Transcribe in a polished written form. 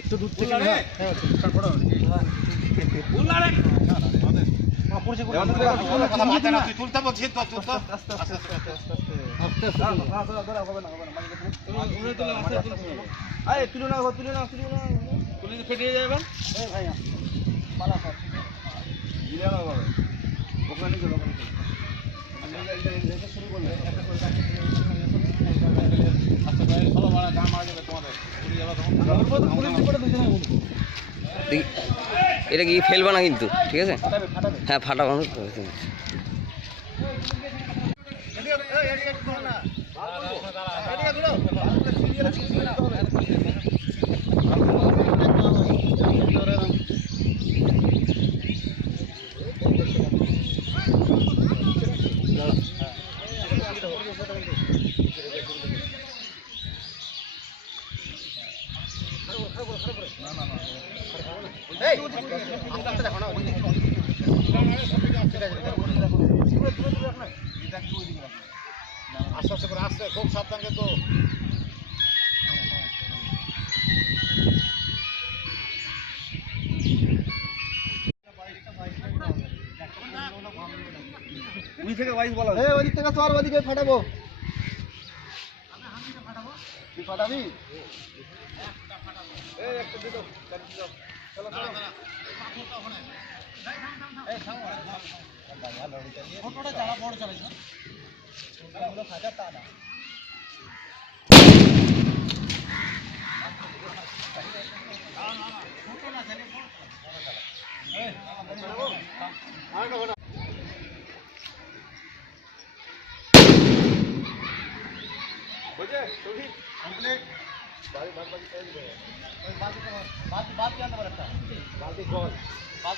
একটু দূর থেকে তুলতে বলছি তো তুলে ফেটে যাবে ভাই পালা সব ওখানে শুরু করলে এটা কি ফেলবা না কিন্তু, ঠিক আছে? হ্যাঁ, ফাটাবো। আস্তে আস্তে করে আসছে, খুব সাবধানে তো। ওই থেকে বাইশ বলা, ওই থেকে তো আর ওদিকে ফাটাবো। তুই ফাটাবি? একটা দিল, চলো চলো। ফটোটা চালা বড় চালাইছো, ফাটা তা না। বাদ